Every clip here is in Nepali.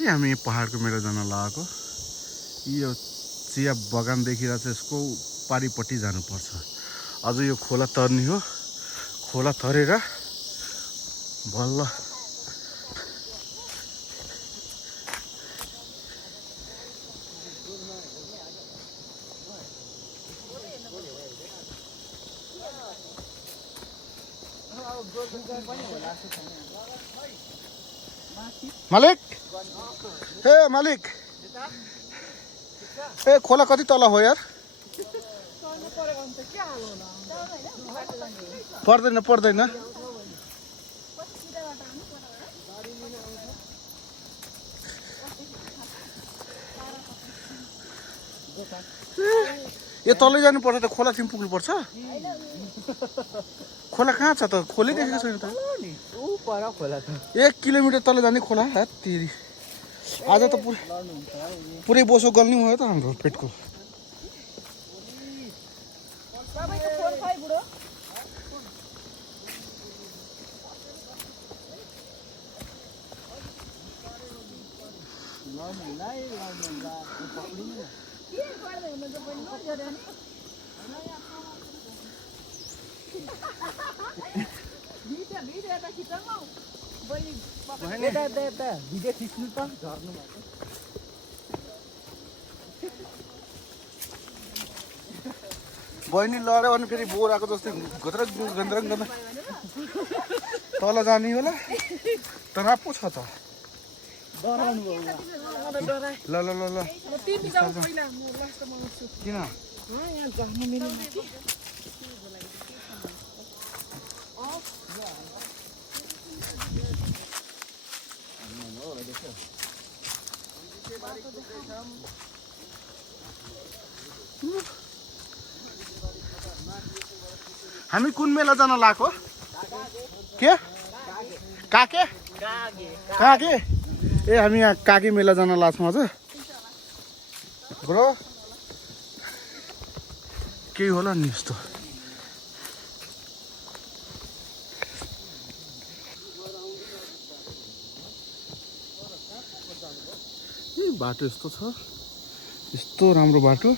हामी पहाडको मेला जान लागेको यो चिया बगान देखिरहेको छ यसको पारिपट्टि जानुपर्छ अझ यो खोला तर्ने हो खोला तरेर बल्ल मालिक ए मालिक ए खोला कति तल हो यार पर्दैन पर्दैन यो तलै जानुपर्छ त खोला तिमी पुग्नुपर्छ खोला कहाँ छ त खोलै देखेको छैन त 1 किलोमिटर तल जाने खोला तेरी आज त पुरै बोसो गल्ने भयो त हाम्रो पेटको बहिनी लड्यो भने फेरि बोराको जस्तै घत्रक गन्द्रङ गर्दा तल जाने होला तर पो छ त ल ल ल ल किन हामी कुन मेला जान लागेको के काके काके ए हामी यहाँ काके मेला जान लाग्छौँ आज ब्रो केही होला नि यस्तो बाटो यस्तो छ यस्तो राम्रो बाटो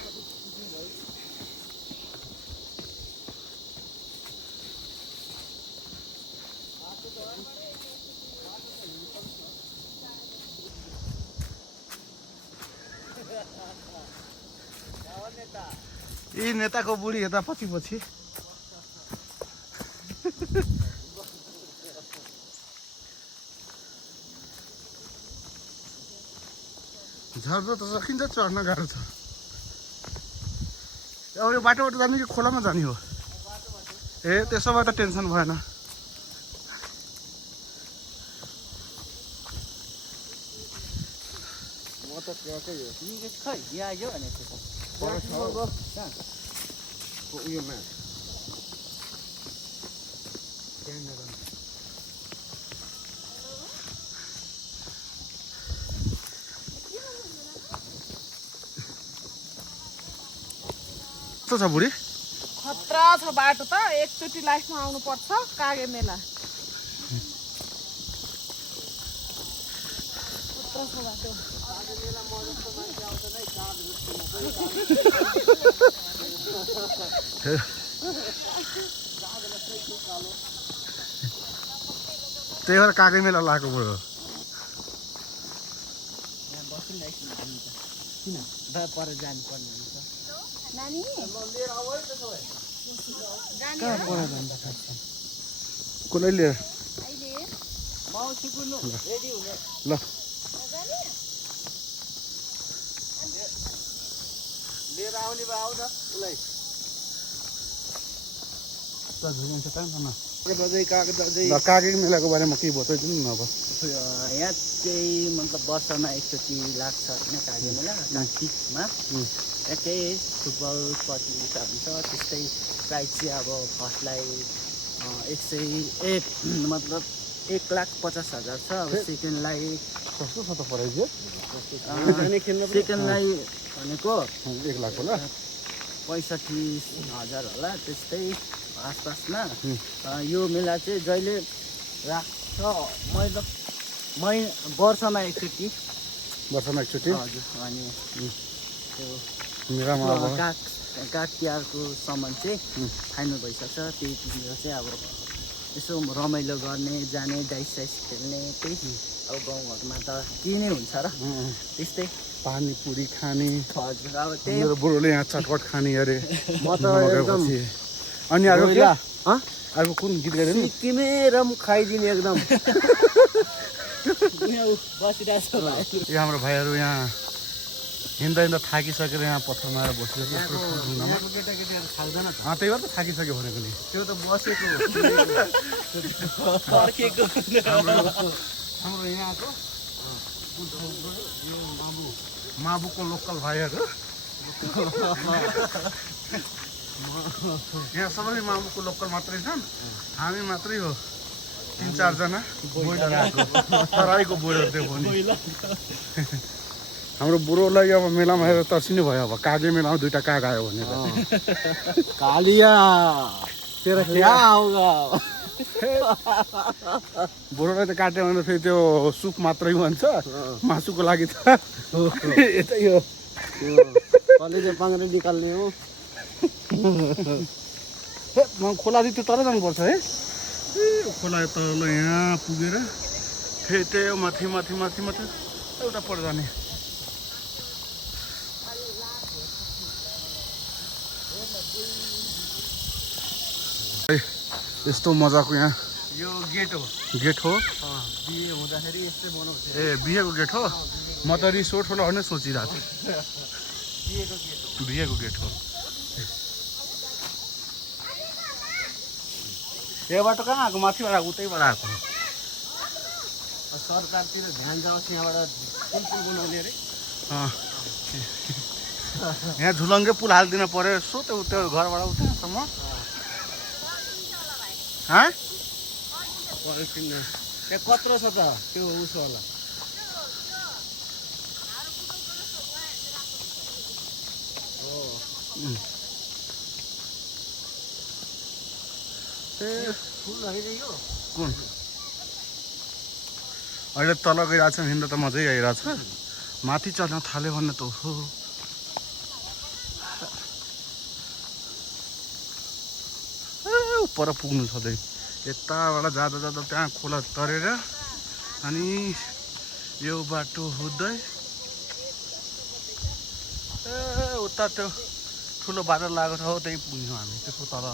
यी नेताको बुढी यता पछि पछि झर्दा त सकिन्छ चढ्न गाह्रो छ अब यो बाटोबाट जाने कि खोलामा जाने हो ए त्यसो भए त टेन्सन भएन म त ट्र्याकै हो तिमी खै यहाँ आयो अनि उयोमा कस्तो छ बुढी खतरा छ बाटो त एकचोटि लाइफमा आउनु पर्छ कागे मेला खतरा छ बाटो त्यही भएर कागे मेला लागेको भयो किन पर जानुपर्ने हुन्छ नानी कहाँ पर जान्छ कसले लिएर माउसी कुद्नु रेडी हुने ल लिएर आउने भए आऊ न उसलाई कागे मेलाको बारेमा केही बताइदिनु न अब यहाँ चाहिँ मतलब वर्षमा एकचोटि लाग्छ होइन कागे मेला कार्तिकमा यहाँ चाहिँ फुटबल प्रतियोगिता हुन्छ त्यस्तै प्राइज चाहिँ अब फर्स्टलाई 101 मतलब 1,50,000 छ अब सेकेन्डलाई कस्तो छ त प्राइज सेकेन्डलाई भनेको 1 लाख होला 65,000 होला त्यस्तै आसपासमा यो मेला चाहिँ जहिले राख्छ वर्षमा एकचोटि वर्षमा एकचोटि हजुर अनि त्यो मेलामा अब काग तिहारको सामान चाहिँ फाइनल भइसक्छ। त्यही दिनतिर चाहिँ अब यसो रमाइलो गर्ने जाने डाइस साइस खेल्ने त्यही अब गाउँघरमा त के नै हुन्छ र त्यस्तै पानीपुरी खाने। हजुर अब त्यही मेरो बुढोले यहाँ चटपट खाने अरे म त एकदम अनि अर्को के हँ अर्को कुन गीत गाइदिनु सिक्किमे रम खाइदिने एकदम बसिरहेको छ भाइ। यो हाम्रो भाइहरू यहाँ हिँड्दा थाकिसकेर यहाँ पत्थरमा आएर बसिरहेको यहाँको केटाकेटीहरू खाँदैन त्यही भएर त थाकिसक्यो भनेको नि। त्यो त बसेको पर्खेको हाम्रो यहाँको माबुको लोकल भाइहरू यहाँ सबै माबुको लोकल मात्रै छन्, हामी मात्रै हो 3-4 जना बोइलर आएको तराईको बोइलर त्यो पनि। हाम्रो बुढोलाई अब मेलामा हेरेर तर्सिनु भयो। अब कागे मेलामा 2टा काग आयो भने कालिया तेरा क्या होगा बुढोलाई त काट्यो भने फेरि त्यो सुप मात्रै भन्छ, मासुको लागि त यतै हो कलेजे पाङ्रे निकाल्ने हो। खोला चाहिँ त्यो तल जानुपर्छ है। खोला तल यहाँ पुगेर फेरि त्यो माथि माथि माथि माथि एउटा पर जाने। यस्तो मजाको यहाँ यो गेट हो गेट हो। बिहे हुँदाखेरि यस्तै बनाउँछ ए बिहेको गेट हो। म त रिसोर्ट होला भन्ने सोचिरहेको थिएँ। बिहेको गेट हो। यो बाटो कहाँ आएको? माथिबाट आएको उतैबाट आएको। सरकारतिर ध्यान जाओस् यहाँबाट पुल बनाउने अरे। यहाँ झुलङ्गे पुल हालिदिनु पर्यो यसो त्यो त्यो घरबाट उतासम्म। त्यहाँ कत्रो छ त त्यो उसो होला। फुल होइन यो कुन अहिले तल गइरहेको छ हिँड्दा त मजै आइरहेछ। माथि चढ्न थाल्यो भने त हो पर पुग्नु सधैँ। यताबाट जाँदा जाँदा त्यहाँ खोला तरेर अनि यो बाटो हुँदै उता त्यो ठुलो बाटो लागेको छ हो त्यही पुग्छौँ हामी। त्यसको तल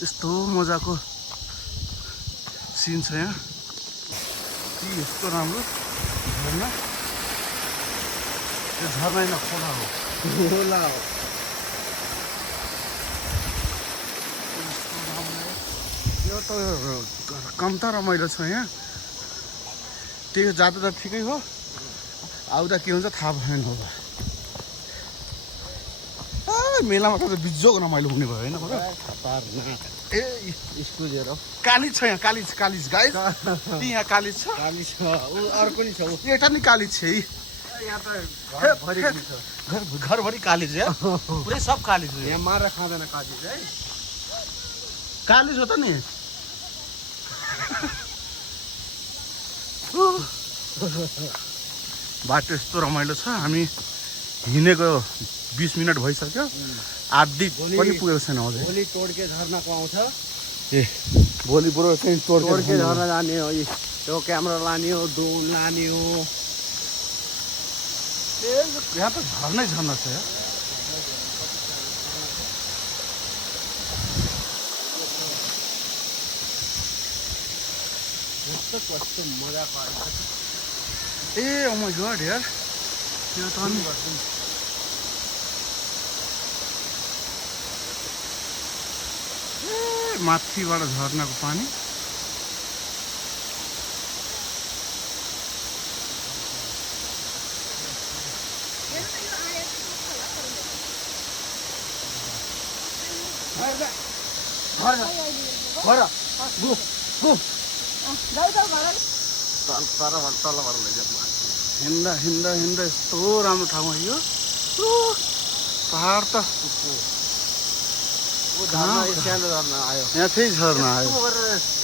यस्तो मजाको सिन छ यहाँ। यस्तो राम्रो झर्ना, यो झर्ना होइन खोला हो। होला हो। यो त कम त रमाइलो छ यहाँ। त्यो जाँदा त ठिकै हो, आउँदा के हुन्छ थाहा भएन होला। मेलामा त बिजोग रमाइलो हुने भयो होइन ए स्कुजर कालिज छ यहाँ। कालिज कालिज गाई यहाँ कालिज छ। काली छ ऊ अर्को नि छ ऊ एउटा नि कालिज छ है। यहाँ त घरभरि पनि छ। घरभरि कालिज है, पुरै सब कालिज हो। यहाँ मारेर खाँदैन काली है। कालिज हो त नि। बाटो यस्तो रमाइलो छ। हामी हिँडेको 20 मिनट भइसक्यो, आधी पनि पुगेको छैन अझै। भोलि टोड्के झर्नाको आउँछ। ए भोलि बुढो चाहिँ टोड्के झर्ना जाने हो। त्यो क्यामेरा लाने हो, ड्रोन लाने हो। ए यहाँ त झर्नै झर्ना छ यार। कस्तो मजाको आएको छ। ए ओ माय गॉड यार, यो त अनि माथिबाट झर्नाको पानी। हिँड्दा हिँड्दा हिँड्दा यस्तो राम्रो ठाउँमा यो पहाड त झर्ना सानो झर्ना आयो यहाँ फेरि झर्ना आयो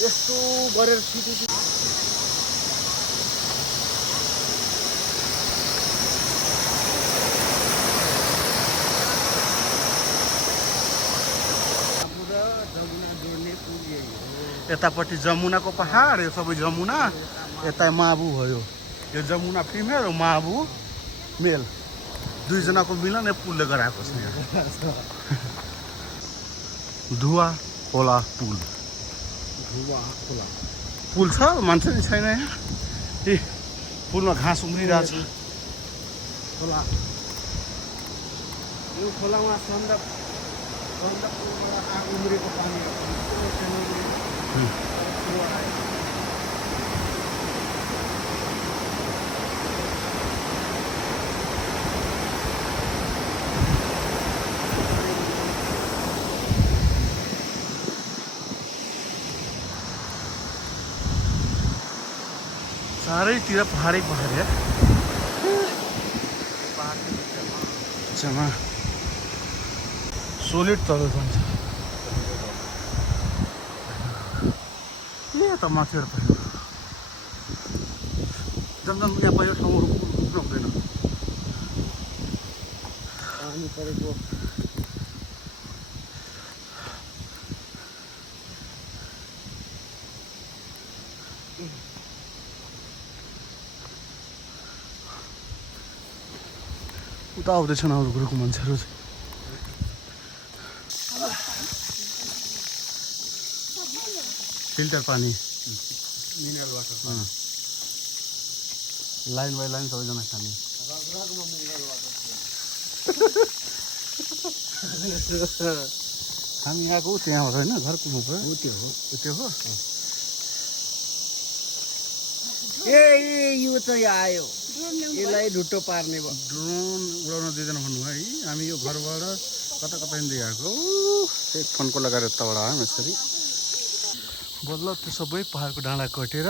यस्तो गरेर सिटी यतापट्टि जमुनाको पहाड यो सबै जमुना यता माबु भयो यो जमुना फिमेल र माबु मेल दुईजनाको मिलन यो पुलले गराएको छ यहाँ धुवा खोला पुल पुल छ मान्छे नि छैन यहाँ ए पुलमा घाँस उम्रिरहेछ खोला यो खोलामा सन्दकपुरबाट उम्रेको पानी चारैतिर पहाडै पहाड है सोलिड तल जान्छ त माथिबाट पहिरो जमजम यहाँ पहिरो ठाउँहरू पुग्दैन पानी परेको उता आउँदैछन् अरू कुरोको मान्छेहरू चाहिँ फिल्टर पानी mineral water line by line सबैजना खाने हामी यहाँको त्यहाँ हो होइन घर पुग्नु पऱ्यो त्यो हो ए यो चाहिँ आयो यसलाई ढुट्टो पार्ने भयो ड्रोन उडाउन दिँदैन भन्नुभयो है हामी यो घरबाट कता कता हिँड्दै त्यही फोनको लगाएर यताबाट आयौँ यसरी बल्ल त्यो सबै पहाडको डाँडा कटेर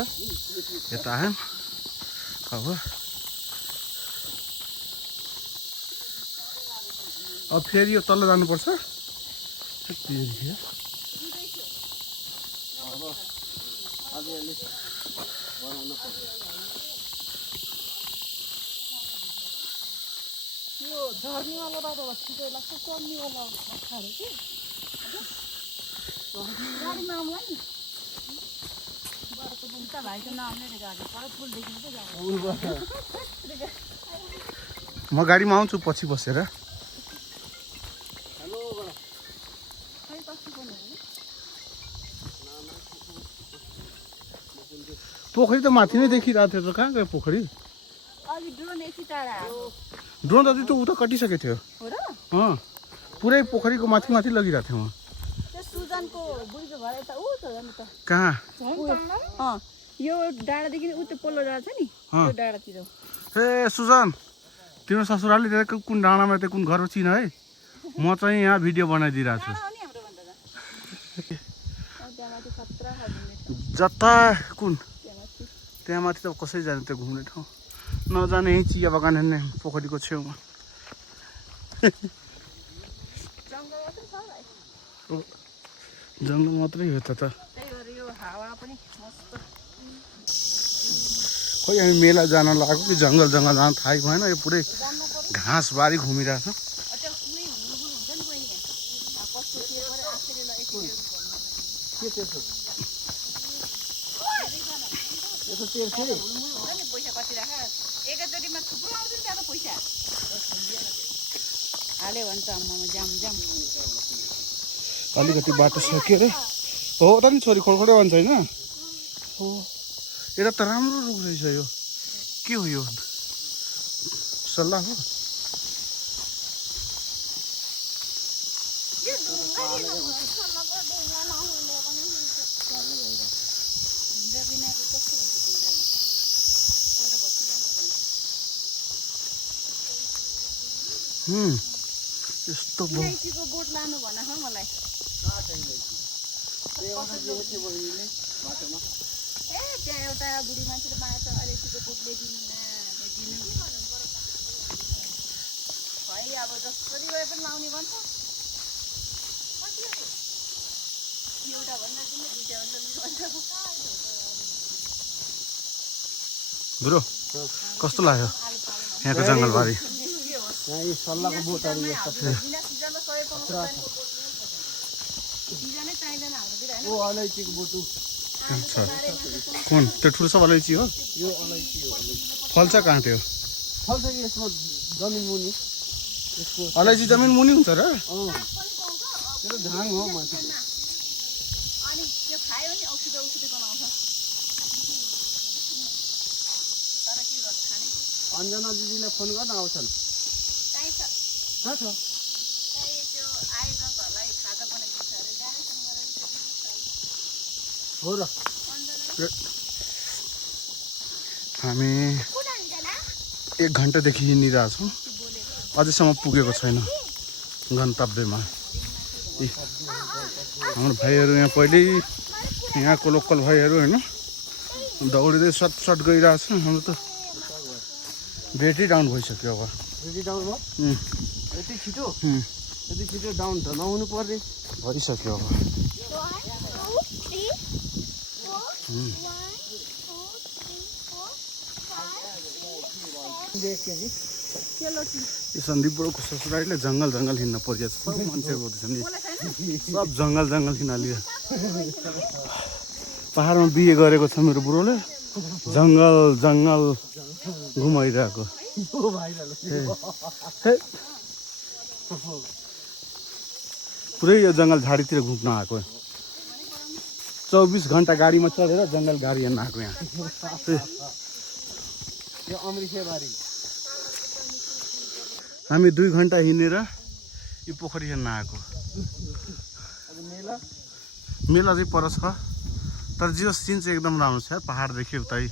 यता आयौँ अब फेरि यो तल जानुपर्छ यो झर्नीवाला बाटो छिटो लाग्छ चढ्नेवाला अप्ठ्यारो कि गाडीमा आउँला नि बाटोको बुम्ता भाइको नामले गाडी पर पुलदेखि चाहिँ म गाडीमा आउँछु पछि बसेर पोखरी त माथि नै देखिरहेको थियो त कहाँ गयो पोखरी ड्रोन त त्यो उता कटिसकेको थियो पुरै पोखरीको माथि माथि लगिरहेको थियो कहाँ यो डाँडादेखि उ त्यो पल्लो डाँडा छ नि त्यो डाँडातिर ए सुजन तिम्रो ससुराले त्यो कुन डाँडामा त्यो कुन घर चिन है म चाहिँ यहाँ भिडियो बनाइदिइरहेको छु जता कुन त्यहाँ माथि त कसै जाने त्यो घुम्ने ठाउँ नजाने यहीँ चिया बगान हेर्ने पोखरीको छेउमा जङ्गल मात्रै हो त खोइ हामी मेला जान लागेको कि जङ्गल जान थाहै भएन यो पुरै घाँसबारी घुमिरहेको छ एकैचोटिमा थुप्रो आउँछ नि त्यहाँ त पैसा हाल्यो भने त आम्मामा जाम जाम अलिकति बाटो सकियो रे हो त नि छोरी खोडखोडे भन्छ होइन हो एउटा त राम्रो रुख रहेछ यो के हो यो सल्लाह हो यस्तो बोट लानु भन मलाई त्यहाँ एउटा बुढी मान्छेले मागेको छ अलिकतिको बोट ल्याइदिनु न ल्याइदिनु खै अब जसरी भए पनि लाउने भन्छ ब्रो कस्तो लाग्यो यहाँको जङ्गलबारी? यहाँ यी सल्लाहको बोटहरू यस्तो ओ अलैँचीको बोटु अच्छा कुन त्यो ठुलो सब अलैँची हो? यो अलैँची हो। फल्छ कहाँ त्यो? फल्छ कि यसमा जमिन मुनि यसको अलैँची जमिन मुनि हुन्छ र? त्यो झाङ हो माथि। अन्जना दिदीलाई फोन गर्न आउँछन्। कहाँ छ? हो र हामी 1 घन्टादेखि हिँडिरहेछौँ अझैसम्म पुगेको छैन गन्तव्यमा। हाम्रो भाइहरू यहाँ पहिल्यै यहाँको लोकल भाइहरू होइन दौडिँदै सट गइरहेछ। हाम्रो त ब्याट्री डाउन भइसक्यो अब। यति डाउन हो? यति छिटो डाउन त नहुनु पर्ने भइसक्यो अब। यो सन्दीपको ससुरालीले जङ्गल हिँड्न परिरहेछ। सब मान्छे बोल्दैछ नि सब जङ्गल हिँड्न पहाडमा बिहे गरेको छ मेरो बुढोले जङ्गल घुमाइरहेको। पुरै यो जङ्गल झाडीतिर घुम्न आएको 24 घन्टा गाडीमा चढेर जङ्गल गाडी हेर्न आएको यहाँ। यो अमृतसरबारी हामी 2 घन्टा हिँडेर यो पोखरी हेर्न आएको। मेला चाहिँ पर छ तर जियो सिन चाहिँ एकदम राम्रो छ पहाडदेखि उतै।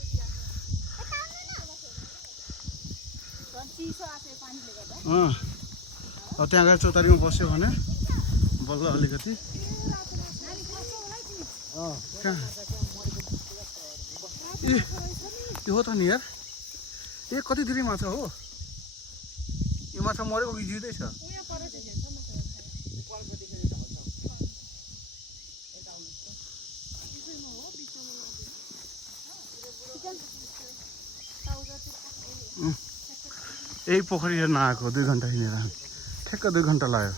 त्यहाँ गएर चौतारीमा बस्यो भने बल्ल अलिकति यो हो त नि यार। कति धेरै माछा हो यो? माछा मरेको कि जिउँदै छ? यही पोखरी हेर्न आएको 2 घन्टा हिँडेर ठ्याक्क 2 घन्टा लाग्यो।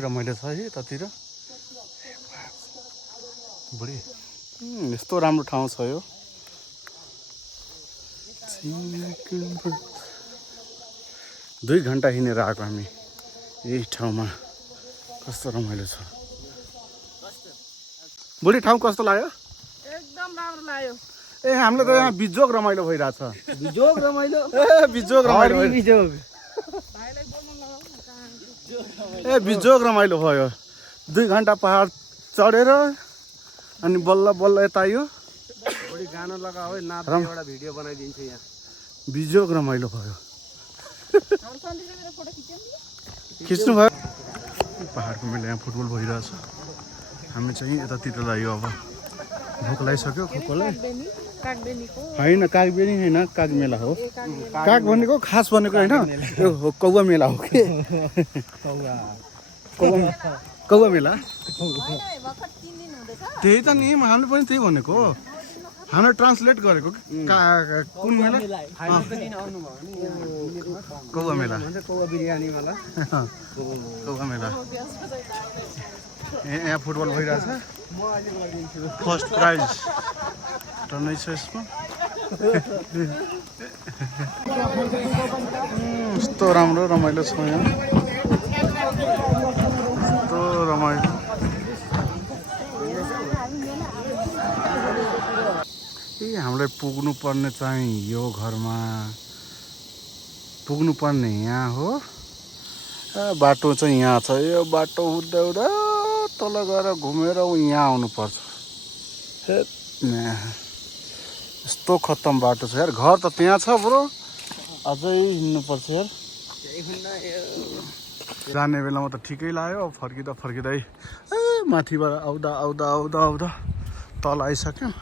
रमाइलो छ है यतातिर बुढी। यस्तो राम्रो ठाउँ छ यो। 2 घन्टा हिँडेर आएको हामी यही ठाउँमा। कस्तो रमाइलो छ बुढी। ठाउँ कस्तो लाग्यो? एकदम राम्रो लाग्यो। हामीलाई त यहाँ बिजोग रमाइलो भइरहेछ। बिजोग रमाइलो बिजोग रमाइलो भयो। 2 घन्टा पहाड चढेर अनि बल्ल यता यो गाना लगाऊ है नाच्ने एउटा भिडियो बनाइदिन्छु यहाँ। बिजोग रमाइलो भयो। खिच्नु भयो पहाडको मेला। यहाँ फुटबल भइरहेछ। हामी चाहिँ यतातिर लाग्यो अब। भोक लागिसक्यो खोकोलाई होइन। कागबेनी होइन काग मेला हो। काग भनेको खास भनेको होइन यो कौवा मेला हो कि कौवा मेला। त्यही त नि हामीले पनि त्यही भनेको। हामीले ट्रान्सलेट गरेको कुन मेला? कौवा मेला। कौवा बिरयानी वाला कौवा मेला। यहाँ फुटबल भइरहेछ। फर्स्ट प्राइज टर्नै छ यसमा। यस्तो राम्रो रमाइलो छ यहाँ। यस्तो रमाइलो। हामीलाई पुग्नु पर्ने चाहिँ यो घरमा पुग्नु पर्ने यहाँ हो। बाटो चाहिँ यहाँ छ। यो बाटो हुँदा तल गएर घुमेर यहाँ आउनुपर्छ। यस्तो खत्तम बाटो छ यार। घर त त्यहाँ छ ब्रो, अझै हिँड्नुपर्छ यार। जाने बेलामा त ठिकै लाग्यो, फर्किँदा फर्किँदै माथिबाट आउँदा आउँदा आउँदा आउँदा तल आइसक्यौँ।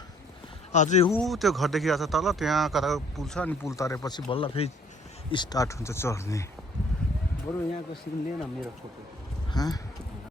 अझै त्यो घर देखिरहेको छ तल, त्यहाँ कता पुल छ, अनि पुल तरेपछि बल्ल फेरि स्टार्ट हुन्छ चढ्ने। बरु यहाँको सिन लिएन मेरो फोटो। हाँ